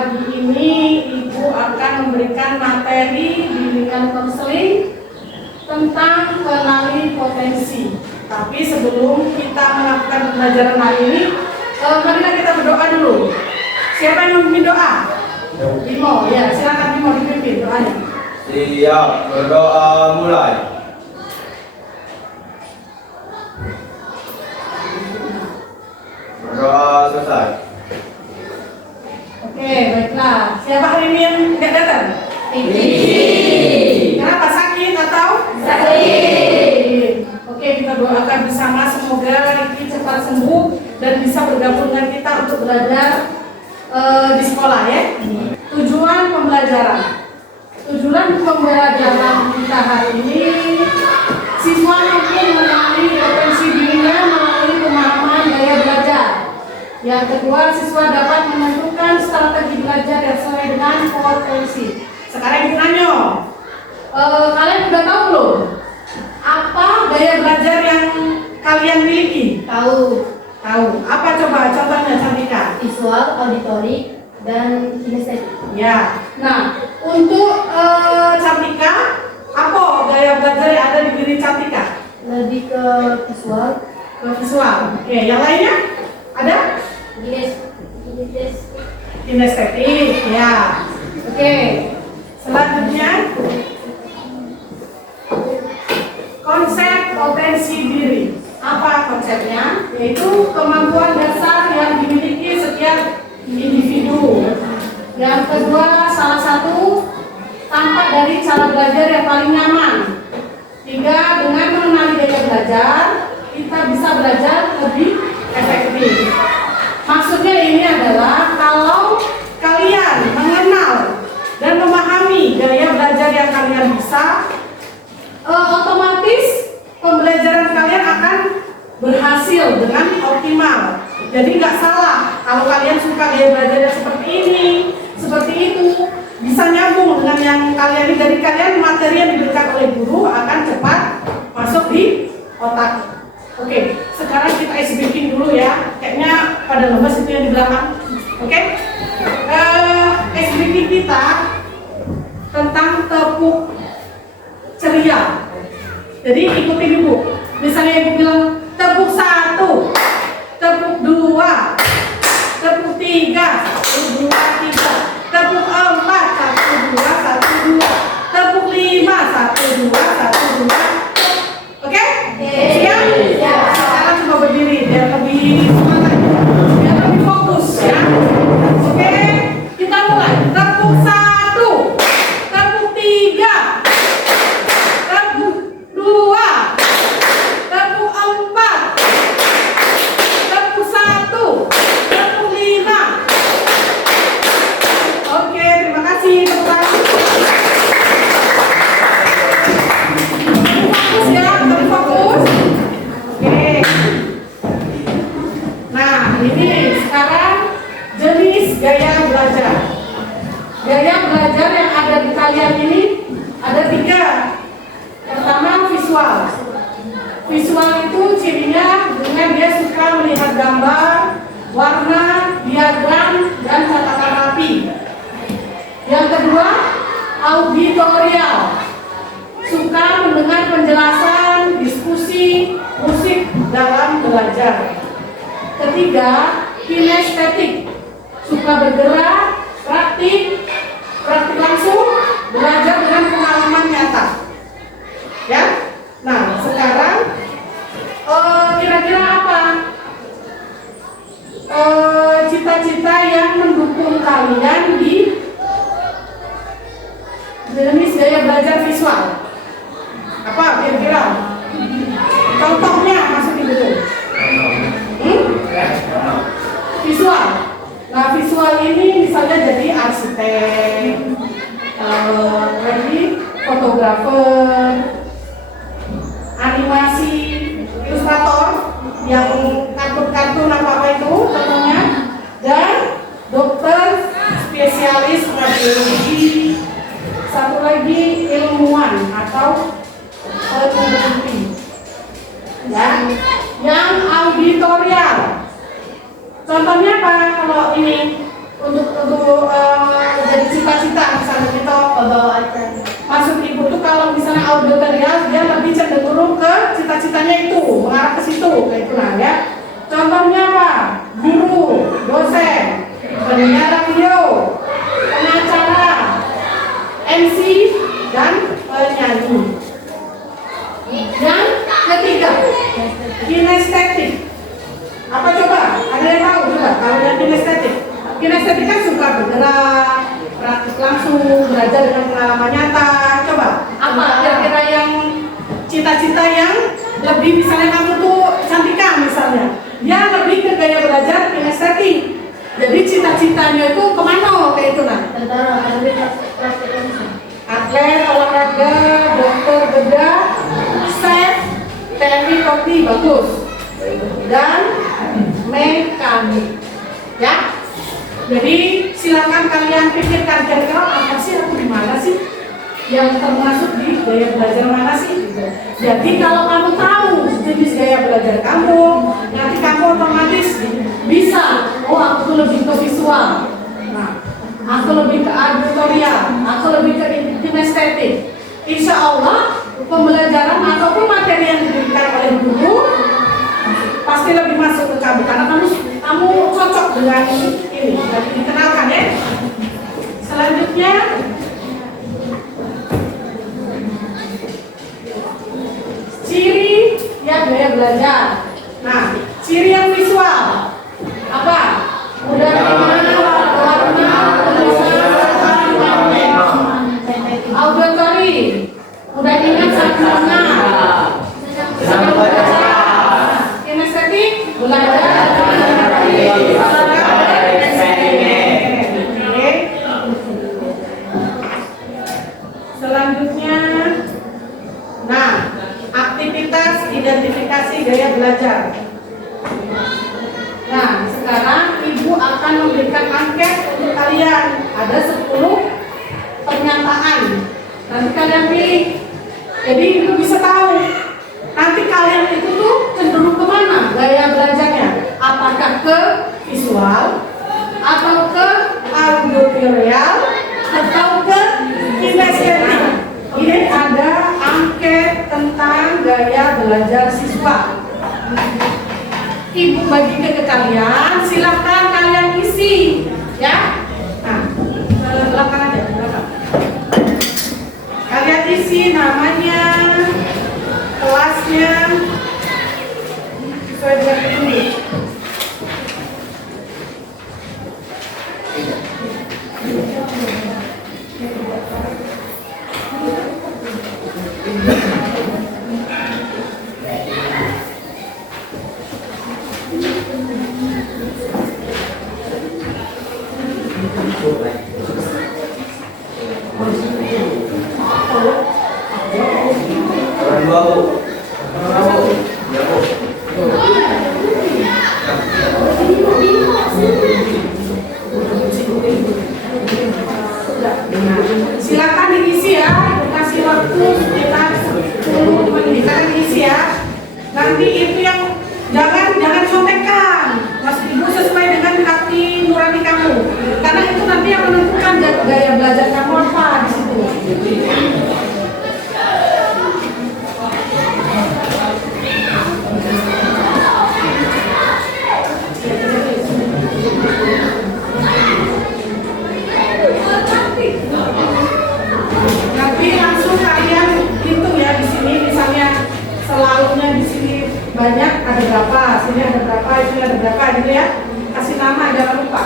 pagi ini Ibu akan memberikan materi bimbingan konseling tentang kenali potensi. Tapi sebelum kita melakukan pembelajaran hari ini, marilah kita berdoa dulu. Siapa yang memimpin doa? Bimo, ya silakan Bimo dipimpin doanya. Siap, berdoa mulai. Berdoa selesai. Oke, baiklah. Siapa hari ini yang tidak datang? Kenapa, sakit atau? Sakit. Oke, kita doakan bersama semoga Riki cepat sembuh dan bisa bergabung dengan kita untuk belajar di sekolah ya. Tujuan pembelajaran kita hari ini, siswa mampu mengenali potensi dirinya melalui pemahaman gaya belajar. Yang kedua, siswa dapat menentukan strategi belajar yang sesuai dengan potensi. Sekarang kita nanya, kalian sudah tahu belum apa gaya belajar yang kalian miliki? Tahu. Apa coba contohnya, Cantika? Visual, auditorik, dan kinestetik. Ya. Nah, untuk Cantika, apa gaya belajar yang ada di diri Cantika? Lebih ke visual. Oke, yang lainnya ada? Kinestetik, ya. Oke. Selanjutnya, konsep potensi diri. Apa konsepnya? Yaitu kemampuan dasar yang dimiliki setiap individu. Yang kedua, salah satu tampak dari cara belajar yang paling nyaman. Tiga, dengan mengenali gaya belajar, kita bisa belajar lebih efektif. Maksudnya ini adalah kalau kalian mengenal dan memahami gaya belajar yang kalian bisa, otomatis pembelajaran kalian akan berhasil dengan optimal. Jadi nggak salah kalau kalian suka gaya belajar seperti ini, seperti itu, bisa nyambung dengan yang kalian ini. Dari kalian materi yang diberikan oleh guru akan cepat masuk di otak. Oke, sekarang kita isi breaking dulu ya. Kayaknya pada lemes itu yang di belakang. Oke, isi breaking kita tentang tepuk ceria. Jadi ikutin ibu. Misalnya ibu bilang tepuk 1, tepuk 2, tepuk 3, 1, 2, 3, tepuk 4, 1, 2, 1, 2, tepuk 5, 1, 2, 1, 2. Oke? Siap? Sekarang coba berdiri biar lebih semangat, biar lebih fokus ya. Oke? Kita mulai. Tepuk 1, tepuk 3, tepuk 2, tepuk 4, tepuk 1, tepuk 5. Oke, terima kasih teman-teman. Fokus ya, tetap fokus. Oke. Nah, ini sekarang jenis gaya belajar. Gaya belajar yang ada di kalian ini ada 3. Pertama, visual. Visual itu cirinya dengan dia suka melihat gambar, warna, diagram, dan catatan rapi. Yang kedua, auditorial. Suka mendengar penjelasan, diskusi, musik dalam belajar. Ketiga, kinestetik. Suka bergerak, praktik langsung, belajar dengan pengalaman nyata. Ya, nah sekarang kira-kira apa cita-cita yang mendukung kalian di jenis gaya belajar visual? Apa kira-kira? Contohnya masuk di buku. Visual. Nah visual ini misalnya jadi arsitek, jadi fotografer, animasi, ilustrator yang kartun apa itu contohnya, dan dokter spesialis radiologi, satu lagi ilmuwan atau peneliti. Ya, yang auditorial. Contohnya apa kalau ini untuk cita-cita misalnya kita Pembawa acara. maksud ibu tuh kalau misalnya auditorial dia lebih cenderung ke cita-citanya itu mengarah ke situ kayak itu lah ya. Contohnya apa? Guru, dosen, penyiar radio, pengacara, MC dan penyanyi. Yang ketiga, kinestetik. Apa coba? Ada yang tahu coba? Kalau yang kinestetik, kinestetik kan suka bergerak, praktik langsung, belajar dengan pengalaman nyata. Coba, apa kira-kira yang cita-cita yang lebih misalnya kamu tuh cantikan misalnya, dia lebih ke gaya belajar kinestetik. Jadi cita-citanya itu kemana kayak itu nah? Tentara, akademi praktik langsung. Atlet, olahraga, dokter bedah, chef, TNI Polri bagus, dan mekanik. Ya, jadi silakan kalian pikirkan kira-kira apa sih aku di mana sih yang termasuk di gaya belajar mana sih? Gitu. Jadi kalau kamu tahu jenis gaya belajar kamu, nanti kamu otomatis bisa. Oh, aku tuh lebih ke visual. Nah, aku lebih ke auditorial, aku lebih ke kinestetik. Insya Allah pembelajaran ataupun materi yang diberikan oleh guru pasti lebih masuk ke kamu karena kamu cocok dengan ini. Jadi dikenalkan ya. Selanjutnya ciri ya gaya belajar. Nah, ciri yang visual apa? Udah warna, auditory, udah ingat sarana, kinestetik, belajar, selanjutnya, nah, aktivitas identifikasi gaya belajar. Nah, sekarang ibu akan memberikan angket untuk kalian. Ada 10 pernyataan. Nanti kalian pilih. Jadi ibu bisa tahu nanti kalian itu tuh cenderung kemana gaya belajarnya. Apakah ke visual, atau ke auditorial, atau ke kinestetik. Ini ada angket tentang gaya belajar siswa. Ibu bagikan ke kalian, silahkan kalian isi, ya. Nah, belakang aja, belakang. Kalian isi namanya, kelasnya, sesuai dengan ini. Silakan diisi ya, kasih waktu sekitar 10 menit diisi ya. Nanti itu yang jangan contekan, Mas Ibu sesuai dengan hati nurani kamu. Karena itu nanti yang menentukan gaya belajar kamu apa di situ. Nanti langsung kalian hitung ya di sini, misalnya selalunya di sini banyak ada berapa, sini ada berapa, sini ada berapa gitu ya. Kasih nama jangan lupa.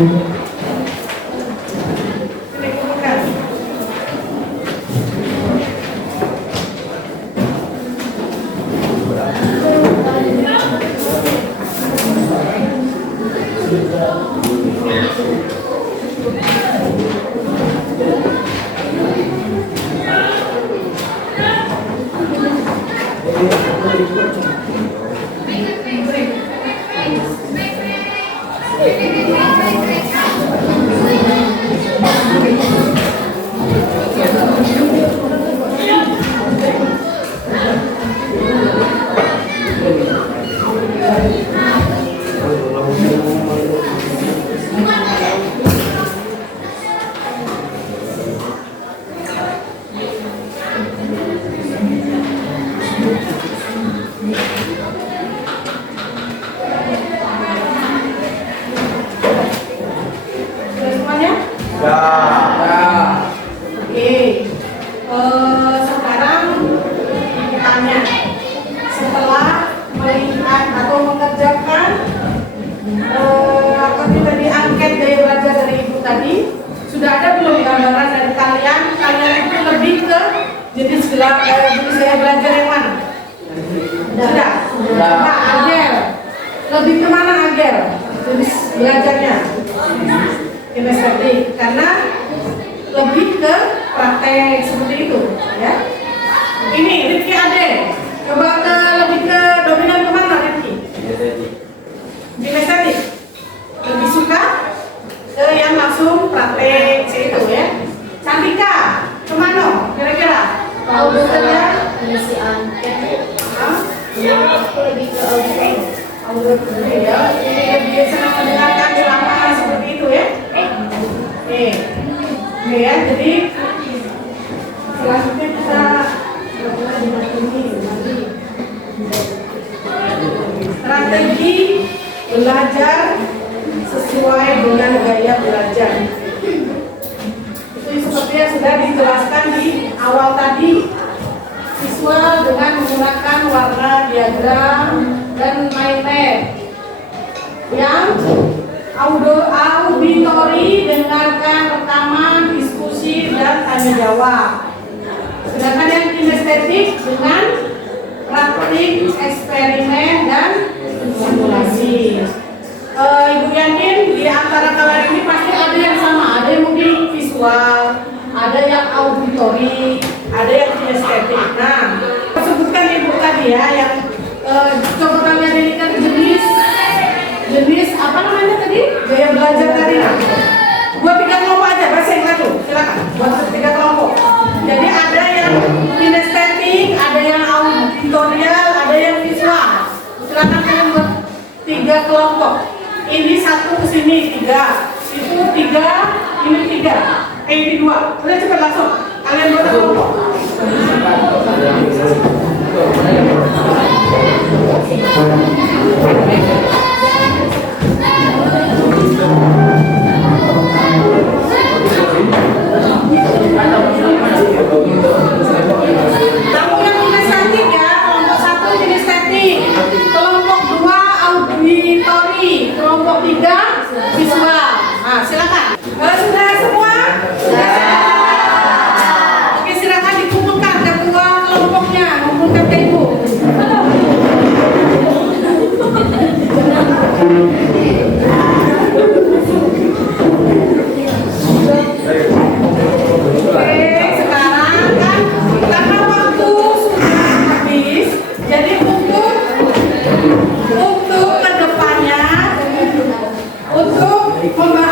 Sini kumpulkan. Sudah semuanya? Ya. Oke. Sekarang tanya. Setelah melihat atau mengerjakan apa itu tadi angket gaya belajar dari ibu tadi, sudah ada belum gambaran dari kalian? Kalian itu lebih ke jenis gaya belajar yang mana? Sudah. Pak Agel, lebih kemana Agel? Jenis belajarnya? Kinestetik, karena lebih ke praktek seperti itu, ya. Ini Rifki Ade, coba lebih ke dominan kemana Rifki? Kinestetik. Lebih suka ke yang langsung praktek itu, ya. Cantika, kemana? Kira-kira? Kalau ya? mengisi angket, Hah? aku lebih ke audio. Audio ya. Ini lebih senang mendengarkan ceramah seperti itu, ya. Oke ya, jadi selanjutnya kita strategi belajar sesuai dengan gaya belajar. Itu seperti yang sudah dijelaskan di awal tadi, siswa dengan menggunakan warna diagram dan mind map yang auditori, dengarkan rekaman, diskusi, dan tanya jawab. Sedangkan yang kinestetik dengan praktik, eksperimen, dan simulasi. Ibu yakin di antara kalian ini pasti ada yang sama, ada yang mungkin visual, ada yang auditori, ada yang kinestetik. Nah, sebutkan ibu tadi ya, yang coba kalian ini kan jenis apa namanya tadi? Gaya belajar tadi. Nah, buat 3 kelompok aja, bahasa Inggris tuh, silakan. Buat 3 kelompok. Jadi ada yang kinestetik, ada yang auditorial, ada yang visual. Silakan kalian buat 3 kelompok. Ini 1 kesini 3, itu 3, ini 3, ini 2. Udah cepat langsung. Kalian buat kelompok. Kamu yang kinestetik ya, kelompok 1 kinestetik, kelompok 2 auditori, kelompok 3 visual. Nah, silakan. Sudah semua? Oke, silakan dikumpulkan ketua kelompoknya, kumpulkan ke ibu. Sekarang kan karena waktu sudah habis, jadi untuk kedepannya, untuk membahas